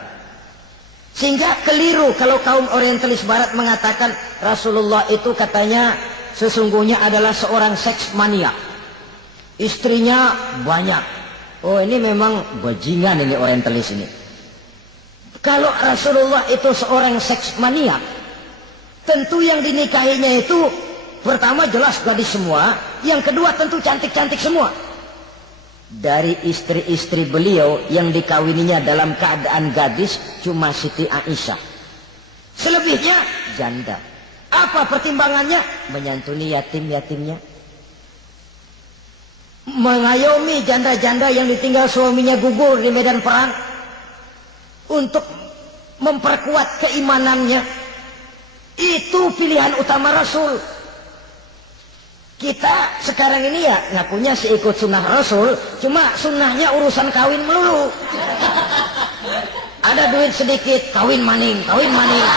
Sehingga keliru kalau kaum orientalis barat mengatakan Rasulullah itu katanya sesungguhnya adalah seorang seks mania. Istrinya banyak. Oh, ini memang bajingan ini orientalis ini. Kalau Rasulullah itu seorang seks mania, tentu yang dinikahinya itu pertama jelas gadis semua, yang kedua tentu cantik-cantik semua. Dari istri-istri beliau yang dikawininya dalam keadaan gadis cuma Siti Aisyah. Selebihnya janda. Apa pertimbangannya? Menyantuni yatim-yatimnya, mengayomi janda-janda yang ditinggal suaminya gugur di medan perang, untuk memperkuat keimanannya. Itu pilihan utama Rasul. Kita sekarang ini ya ngakunya sih ikut sunnah Rasul, cuma sunnahnya urusan kawin melulu. Ada duit sedikit, kawin maning, kawin maning.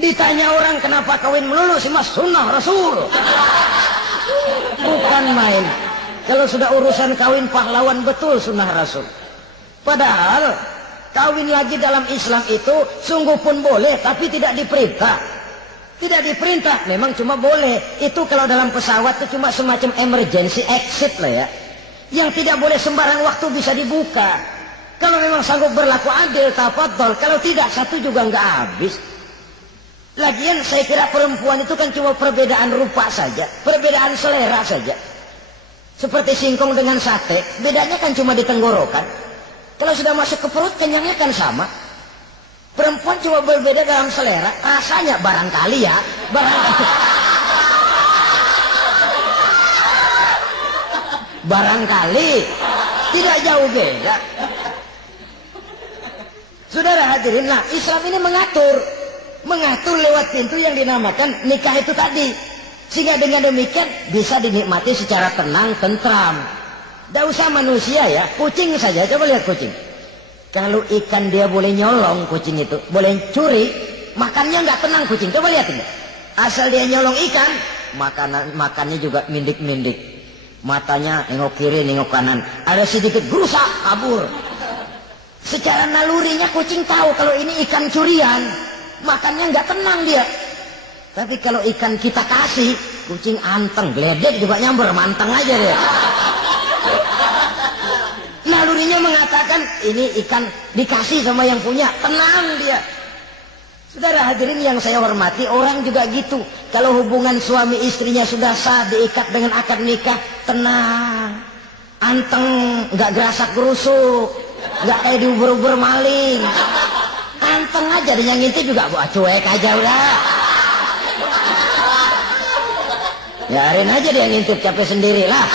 Ditanya orang kenapa kawin melulu, sih mas sunnah Rasul. Bukan main. Kalau sudah urusan kawin pahlawan betul sunnah Rasul. Padahal kawin lagi dalam Islam itu sungguh pun boleh, tapi tidak diperintah. Tidak diperintah, memang cuma boleh. Itu kalau dalam pesawat itu cuma semacam emergency exit lah ya. Yang tidak boleh sembarang waktu bisa dibuka. Kalau memang sanggup berlaku adil, tafadhol. Kalau tidak, satu juga nggak habis. Lagian saya kira perempuan itu kan cuma perbedaan rupa saja, perbedaan selera saja. Seperti singkong dengan sate, bedanya kan cuma di tenggorokan. Kalau sudah masuk ke perut, kenyangnya kan sama. Perempuan cuma berbeda dalam selera, rasanya barangkali ya, barangkali tidak jauh beda. Saudara hadirin, nah Islam ini mengatur lewat pintu yang dinamakan nikah itu tadi, sehingga dengan demikian bisa dinikmati secara tenang, tentram. Tidak usah manusia ya, kucing saja, coba lihat kucing. Kalau ikan dia boleh nyolong, kucing itu boleh curi, makannya nggak tenang kucing. Coba lihat ini. Asal dia nyolong ikan, makannya juga mindik-mindik. Matanya nengok kiri, nengok kanan. Ada sedikit gerusak, kabur. Secara nalurinya kucing tahu kalau ini ikan curian, makannya nggak tenang dia. Tapi kalau ikan kita kasih, kucing anteng, geledek juga nyamber, manteng aja dia. Nalurinya mengatakan ini ikan dikasih sama yang punya, tenang dia. Saudara hadirin yang saya hormati, orang juga gitu. Kalau hubungan suami istrinya sudah sah, diikat dengan akad nikah, tenang, anteng, nggak gerasak gerusuk, nggak kayak diuber-uber maling, anteng aja. Dia yang ngintip juga buat cuek aja udah. Biarin aja dia ngintip, capek sendirilah.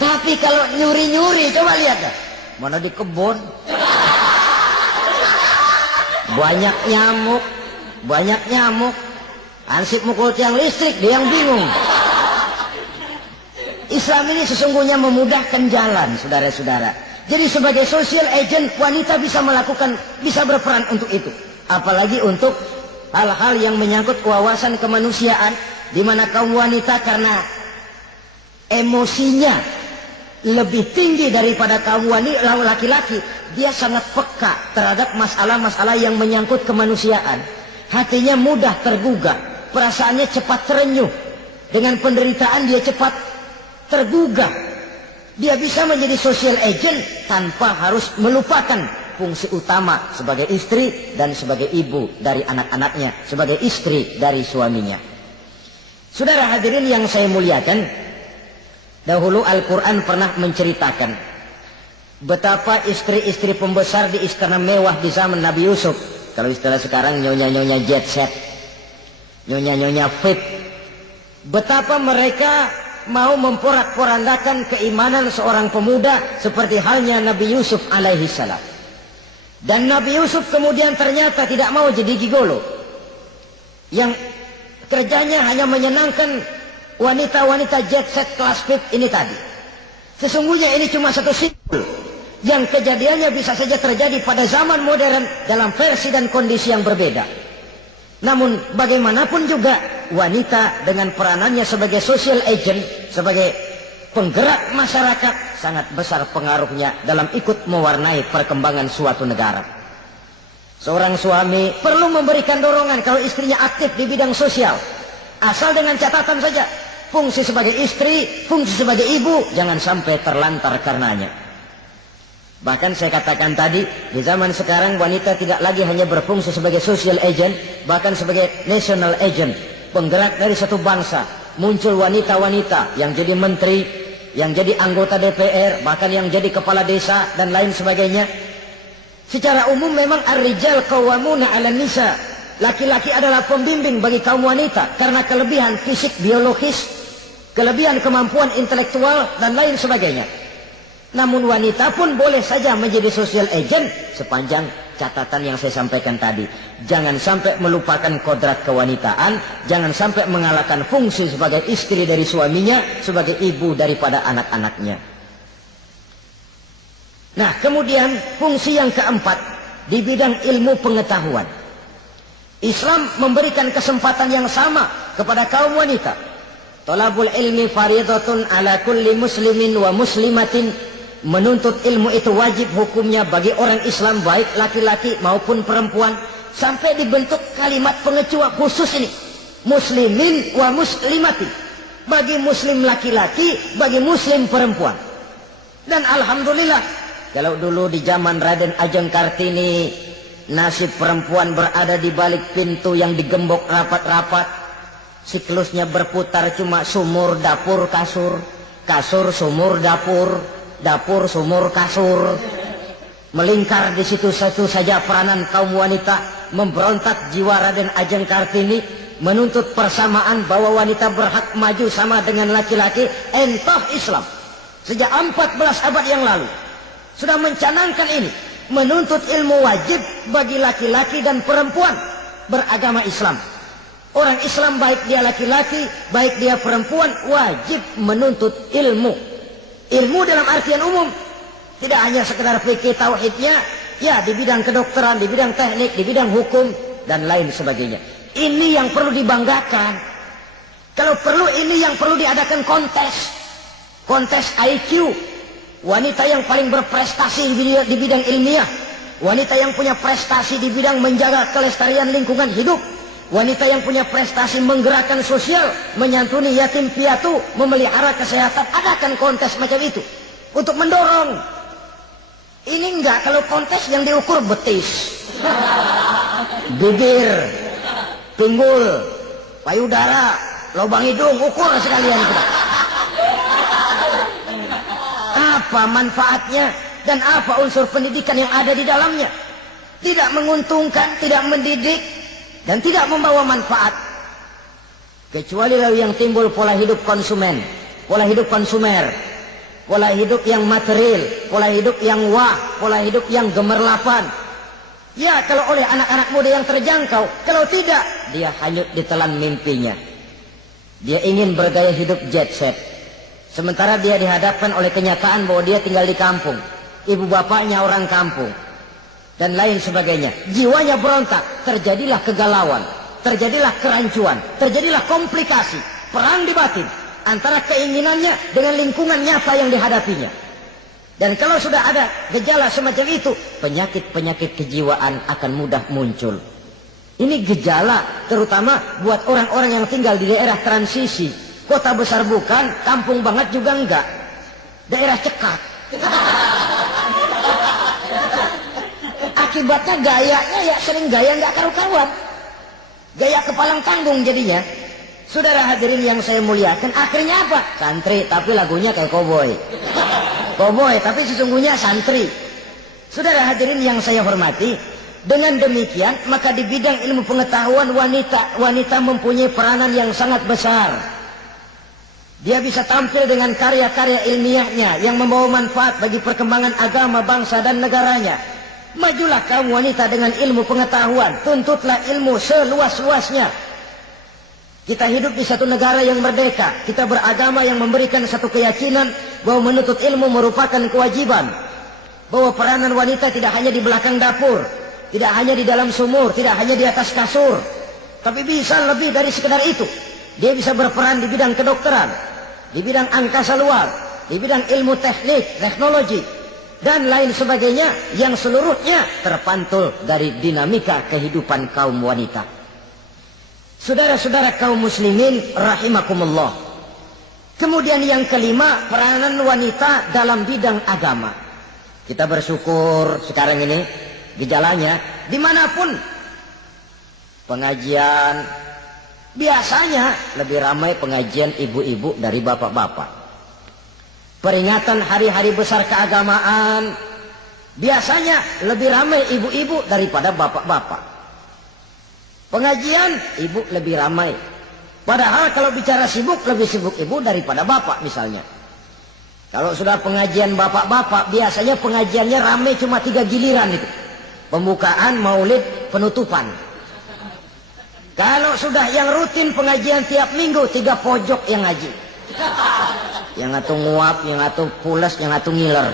Tapi kalau nyuri-nyuri, coba lihat dah. Mana di kebun. Banyak nyamuk. Ansip mukul tiang listrik, dia yang bingung. Islam ini sesungguhnya memudahkan jalan, saudara-saudara. Jadi sebagai social agent, wanita bisa berperan untuk itu. Apalagi untuk hal-hal yang menyangkut wawasan kemanusiaan, di mana kaum wanita karena emosinya lebih tinggi daripada kaum wanita laki-laki, dia sangat peka terhadap masalah-masalah yang menyangkut kemanusiaan. Hatinya mudah tergugah, perasaannya cepat terenyuh. Dengan penderitaan dia cepat tergugah. Dia bisa menjadi social agent tanpa harus melupakan fungsi utama sebagai istri dan sebagai ibu dari anak-anaknya, sebagai istri dari suaminya. Saudara hadirin yang saya muliakan, dahulu Al-Quran pernah menceritakan betapa istri-istri pembesar di istana mewah di zaman Nabi Yusuf. Kalau istilah sekarang nyonya-nyonya jet set, nyonya-nyonya fit. Betapa mereka mau memporak-porandakan keimanan seorang pemuda seperti halnya Nabi Yusuf alaihi salam. Dan Nabi Yusuf kemudian ternyata tidak mau jadi gigolo, yang kerjanya hanya menyenangkan wanita-wanita jet set kelas VIP ini tadi. Sesungguhnya ini cuma satu simbol yang kejadiannya bisa saja terjadi pada zaman modern dalam versi dan kondisi yang berbeda. Namun bagaimanapun juga wanita dengan peranannya sebagai social agent, sebagai penggerak masyarakat, sangat besar pengaruhnya dalam ikut mewarnai perkembangan suatu negara. Seorang suami perlu memberikan dorongan kalau istrinya aktif di bidang sosial, asal dengan catatan saja, fungsi sebagai istri, fungsi sebagai ibu jangan sampai terlantar karenanya. Bahkan saya katakan tadi, di zaman sekarang wanita tidak lagi hanya berfungsi sebagai social agent, bahkan sebagai national agent, penggerak dari satu bangsa. Muncul wanita-wanita yang jadi menteri, yang jadi anggota DPR, bahkan yang jadi kepala desa dan lain sebagainya. Secara umum memang ar-rijal qawwamuna 'alan nisa. Laki-laki adalah pembimbing bagi kaum wanita karena kelebihan fisik biologis, kelebihan kemampuan intelektual dan lain sebagainya. Namun wanita pun boleh saja menjadi social agent sepanjang catatan yang saya sampaikan tadi. Jangan sampai melupakan kodrat kewanitaan, jangan sampai mengalahkan fungsi sebagai istri dari suaminya, sebagai ibu daripada anak-anaknya. Nah, kemudian fungsi yang keempat di bidang ilmu pengetahuan. Islam memberikan kesempatan yang sama kepada kaum wanita. Thalabul ilmi fardhatun ala kulli muslimin wa muslimatin. Menuntut ilmu itu wajib hukumnya bagi orang Islam baik laki-laki maupun perempuan. Sampai dibentuk kalimat pengecua khusus ini. Muslimin wa muslimatin. Bagi muslim laki-laki, bagi muslim perempuan. Dan alhamdulillah, kalau dulu di zaman Raden Ajeng Kartini, nasib perempuan berada di balik pintu yang digembok rapat-rapat. Siklusnya berputar cuma sumur, dapur, kasur. Kasur, sumur, dapur. Dapur, sumur, kasur. Melingkar di situ satu saja peranan kaum wanita. Memberontak jiwa Raden Ajeng Kartini. Menuntut persamaan bahwa wanita berhak maju sama dengan laki-laki. Entah Islam. Sejak 14 abad yang lalu sudah mencanangkan ini, menuntut ilmu wajib bagi laki-laki dan perempuan beragama Islam. Orang Islam baik dia laki-laki, baik dia perempuan, wajib menuntut ilmu. Ilmu dalam artian umum, tidak hanya sekedar fikih tauhidnya, ya di bidang kedokteran, di bidang teknik, di bidang hukum dan lain sebagainya. Ini yang perlu dibanggakan. Kalau perlu ini yang perlu diadakan kontes IQ. Wanita yang paling berprestasi di bidang ilmiah, wanita yang punya prestasi di bidang menjaga kelestarian lingkungan hidup, wanita yang punya prestasi menggerakkan sosial, menyantuni yatim piatu, memelihara kesehatan. Adakan kontes macam itu untuk mendorong. Ini enggak, kalau kontes yang diukur betis, bibir, pinggul, payudara, lubang hidung, ukur sekalian kita. Apa manfaatnya dan apa unsur pendidikan yang ada di dalamnya? Tidak menguntungkan, tidak mendidik, dan tidak membawa manfaat. Kecuali lalu yang timbul pola hidup konsumen, pola hidup konsumer, pola hidup yang material, pola hidup yang wah, pola hidup yang gemerlapan. Ya, kalau oleh anak-anak muda yang terjangkau, kalau tidak, dia hanyut ditelan mimpinya. Dia ingin bergaya hidup jet set. Sementara dia dihadapkan oleh kenyataan bahwa dia tinggal di kampung, ibu bapaknya orang kampung, dan lain sebagainya. Jiwanya berontak, terjadilah kegalauan, terjadilah kerancuan, terjadilah komplikasi, perang di batin antara keinginannya dengan lingkungan nyata yang dihadapinya. Dan kalau sudah ada gejala semacam itu, penyakit-penyakit kejiwaan akan mudah muncul. Ini gejala terutama buat orang-orang yang tinggal di daerah transisi. Kota besar bukan, kampung banget juga enggak. Daerah cekat. Akibatnya gayanya ya sering gaya enggak karu-karuan. Gaya kepalang tanggung jadinya. Saudara hadirin yang saya muliakan, akhirnya apa? Santri, tapi lagunya kayak koboi. Koboi, tapi sesungguhnya santri. Saudara hadirin yang saya hormati, dengan demikian maka di bidang ilmu pengetahuan wanita mempunyai peranan yang sangat besar. Dia bisa tampil dengan karya-karya ilmiahnya yang membawa manfaat bagi perkembangan agama, bangsa dan negaranya. Majulah kaum wanita dengan ilmu pengetahuan, tuntutlah ilmu seluas-luasnya. Kita hidup di satu negara yang merdeka, kita beragama yang memberikan satu keyakinan bahwa menuntut ilmu merupakan kewajiban. Bahwa peranan wanita tidak hanya di belakang dapur, tidak hanya di dalam sumur, tidak hanya di atas kasur. tapi bisa lebih dari sekedar itu. Dia bisa berperan di bidang kedokteran, di bidang angkasa luar, di bidang ilmu teknik, teknologi, dan lain sebagainya yang seluruhnya terpantul dari dinamika kehidupan kaum wanita. Saudara-saudara kaum muslimin rahimakumullah. Kemudian yang kelima, peranan wanita dalam bidang agama. Kita bersyukur sekarang ini gejalanya dimanapun pengajian, biasanya lebih ramai pengajian ibu-ibu dari bapak-bapak. Peringatan hari-hari besar keagamaan, biasanya lebih ramai ibu-ibu daripada bapak-bapak. Pengajian, ibu lebih ramai. Padahal kalau bicara sibuk, lebih sibuk ibu daripada bapak misalnya. Kalau sudah pengajian bapak-bapak, biasanya pengajiannya ramai cuma 3 giliran itu. Pembukaan, maulid, penutupan. Kalau sudah yang rutin pengajian tiap minggu, 3 pojok yang ngaji. Yang atuh nguap, yang atuh pules, yang atuh ngiler.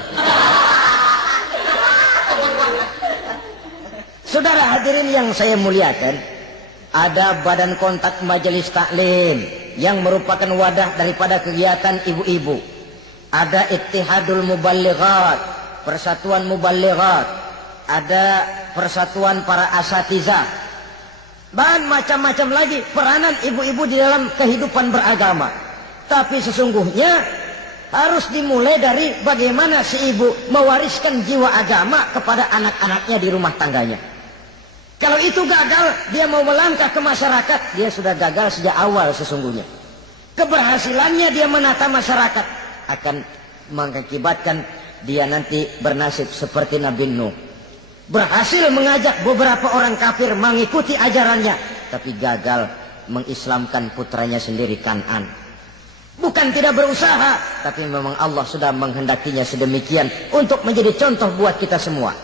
Saudara hadirin yang saya muliakan, ada Badan Kontak Majelis Taklim yang merupakan wadah daripada kegiatan ibu-ibu. Ada Ittihadul Muballighat, Persatuan Muballighat. Ada Persatuan Para Asatizah. Dan macam-macam lagi peranan ibu-ibu di dalam kehidupan beragama. Tapi sesungguhnya harus dimulai dari bagaimana si ibu mewariskan jiwa agama kepada anak-anaknya di rumah tangganya. Kalau itu gagal, dia mau melangkah ke masyarakat, dia sudah gagal sejak awal sesungguhnya. Keberhasilannya dia menata masyarakat akan mengakibatkan dia nanti bernasib seperti Nabi Nuh. Berhasil mengajak beberapa orang kafir mengikuti ajarannya, tapi gagal mengislamkan putranya sendiri Kan'an. Bukan tidak berusaha, tapi memang Allah sudah menghendakinya sedemikian untuk menjadi contoh buat kita semua.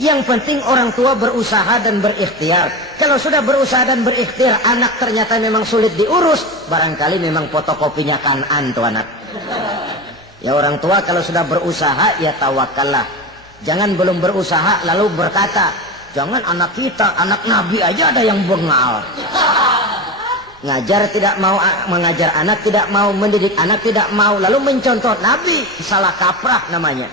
Yang penting orang tua berusaha dan berikhtiar. Kalau sudah berusaha dan berikhtiar, anak ternyata memang sulit diurus, barangkali memang fotokopinya Kan'an tuh anak. Ya orang tua kalau sudah berusaha, ya tawakallah. Jangan belum berusaha lalu berkata, jangan anak kita, anak Nabi aja ada yang bengal. Ngajar tidak mau, mengajar anak tidak mau, mendidik anak tidak mau, lalu mencontoh Nabi, salah kaprah namanya.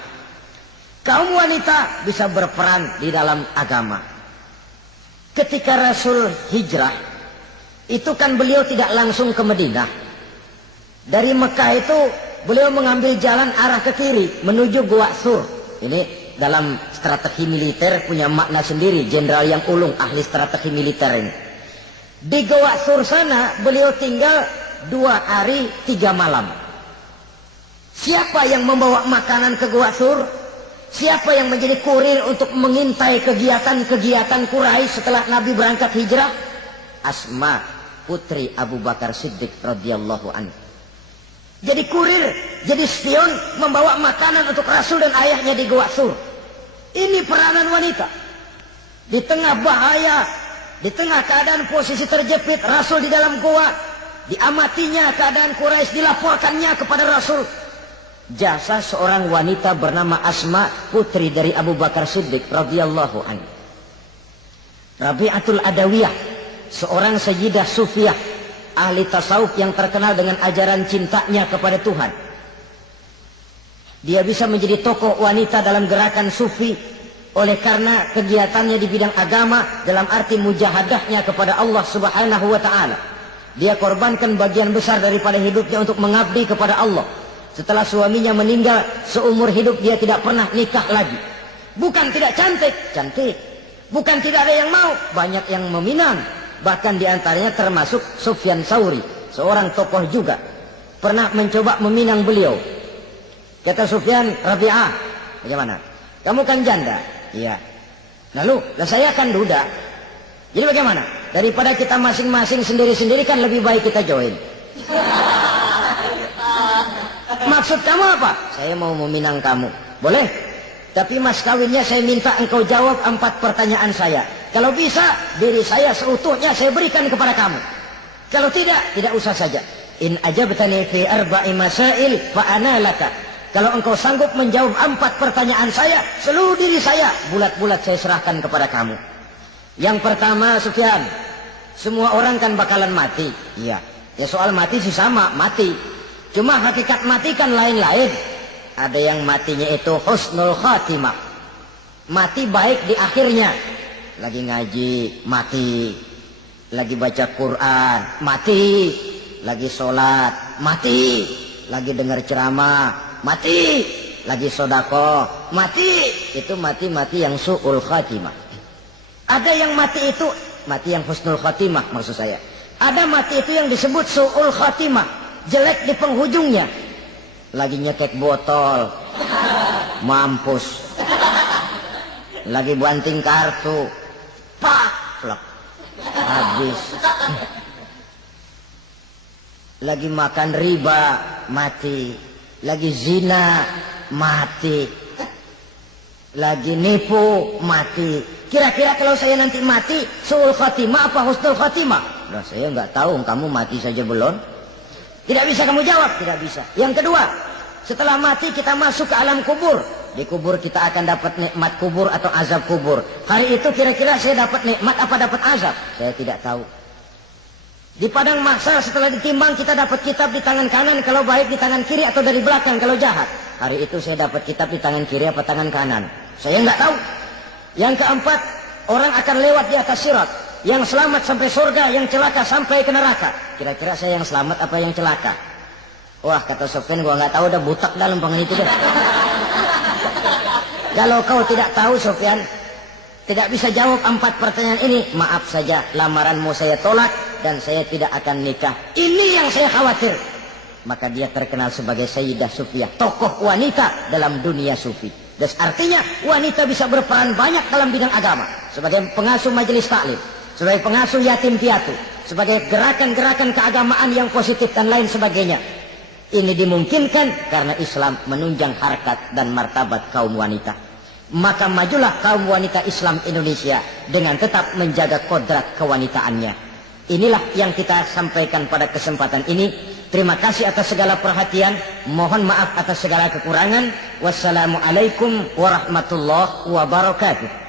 Kaum wanita bisa berperan di dalam agama. Ketika Rasul hijrah, itu kan beliau tidak langsung ke Madinah. Dari Mekah itu beliau mengambil jalan arah ke kiri menuju Gua Sur. Ini dalam strategi militer punya makna sendiri. Jenderal yang ulung, ahli strategi militer ini. Di Gua Sur sana beliau tinggal 2 hari 3 malam. Siapa yang membawa makanan ke Gua Sur? Siapa yang menjadi kurir untuk mengintai kegiatan-kegiatan Quraisy setelah Nabi berangkat hijrah? Asma, putri Abu Bakar Siddiq radhiyallahu anhu. Jadi kurir, jadi spion, membawa makanan untuk Rasul dan ayahnya di Gua Sur. Ini peranan wanita. Di tengah bahaya, di tengah keadaan posisi terjepit, Rasul di dalam gua, diamatinya keadaan Quraisy, dilaporkannya kepada Rasul. Jasa seorang wanita bernama Asma, putri dari Abu Bakar Siddiq radhiyallahu anhu. Rabi'atul Adawiyah, seorang sayyidah sufiyah, ahli tasawuf yang terkenal dengan ajaran cintanya kepada Tuhan. Dia bisa menjadi tokoh wanita dalam gerakan sufi oleh karena kegiatannya di bidang agama dalam arti mujahadahnya kepada Allah Subhanahu wa taala. Dia korbankan bagian besar daripada hidupnya untuk mengabdi kepada Allah. Setelah suaminya meninggal, seumur hidup dia tidak pernah nikah lagi. Bukan tidak cantik, cantik. Bukan tidak ada yang mau, banyak yang meminang. Bahkan diantaranya termasuk Sufyan Tsauri, seorang tokoh juga. Pernah mencoba meminang beliau. Kata Sufyan, Rabi'ah, bagaimana? Kamu kan janda? Iya. Lalu, saya kan duda. Jadi bagaimana? Daripada kita masing-masing sendiri-sendiri kan lebih baik kita join. Maksud kamu apa? Saya mau meminang kamu. Boleh? Tapi mas kawinnya saya minta engkau jawab 4 pertanyaan saya. Kalau bisa, diri saya seutuhnya saya berikan kepada kamu. Kalau tidak, tidak usah saja. In ajabtani fi 4 masail fa ana laka. Kalau engkau sanggup menjawab 4 pertanyaan saya, seluruh diri saya bulat-bulat saya serahkan kepada kamu. Yang pertama, Sufyan, Semua orang kan bakalan mati. Iya. Ya soal mati sih sama, mati. Cuma hakikat mati kan lain-lain. Ada yang matinya itu husnul khatimah. Mati baik di akhirnya. Lagi ngaji, mati. Lagi baca Quran, mati. Lagi sholat, mati. Lagi dengar ceramah, mati. Lagi sodako, mati. Itu mati-mati yang su'ul khatimah. Ada yang mati itu, mati yang husnul khatimah maksud saya. Ada mati itu yang disebut su'ul khatimah, jelek di penghujungnya. Lagi nyekek botol, mampus. Lagi banting kartu, pak, plak, habis. Lagi makan riba, mati. Lagi zina, mati. Lagi nipu, mati. Kira-kira kalau saya nanti mati, su'ul khatimah apa husnul khatimah? Nah, saya nggak tahu, kamu mati saja belum. Tidak bisa kamu jawab, tidak bisa. Yang kedua, setelah mati kita masuk ke alam kubur. Di kubur kita akan dapat nikmat kubur atau azab kubur. Hari itu kira-kira saya dapat nikmat apa dapat azab? Saya tidak tahu. Di padang mahsyar setelah ditimbang kita dapat kitab di tangan kanan kalau baik, di tangan kiri atau dari belakang kalau jahat. Hari itu saya dapat kitab di tangan kiri apa tangan kanan? Saya nggak tahu. Yang keempat, orang akan lewat di atas sirat. Yang selamat sampai surga, yang celaka sampai ke neraka. Kira-kira saya yang selamat apa yang celaka? Wah, kata Sofyan, gua nggak tahu, udah butak dalam pengen itu deh. Kalau kau tidak tahu Sofyan, tidak bisa jawab 4 pertanyaan ini, maaf saja, lamaranmu saya tolak dan saya tidak akan nikah. Ini yang saya khawatir. Maka dia terkenal sebagai Sayyidah Sufiyah, tokoh wanita dalam dunia sufi. Dan artinya wanita bisa berperan banyak dalam bidang agama. Sebagai pengasuh majelis taklim, sebagai pengasuh yatim piatu, sebagai gerakan-gerakan keagamaan yang positif dan lain sebagainya. Ini dimungkinkan karena Islam menunjang harkat dan martabat kaum wanita. Maka majulah kaum wanita Islam Indonesia dengan tetap menjaga kodrat kewanitaannya. Inilah yang kita sampaikan pada kesempatan ini. Terima kasih atas segala perhatian. Mohon maaf atas segala kekurangan. Wassalamualaikum warahmatullahi wabarakatuh.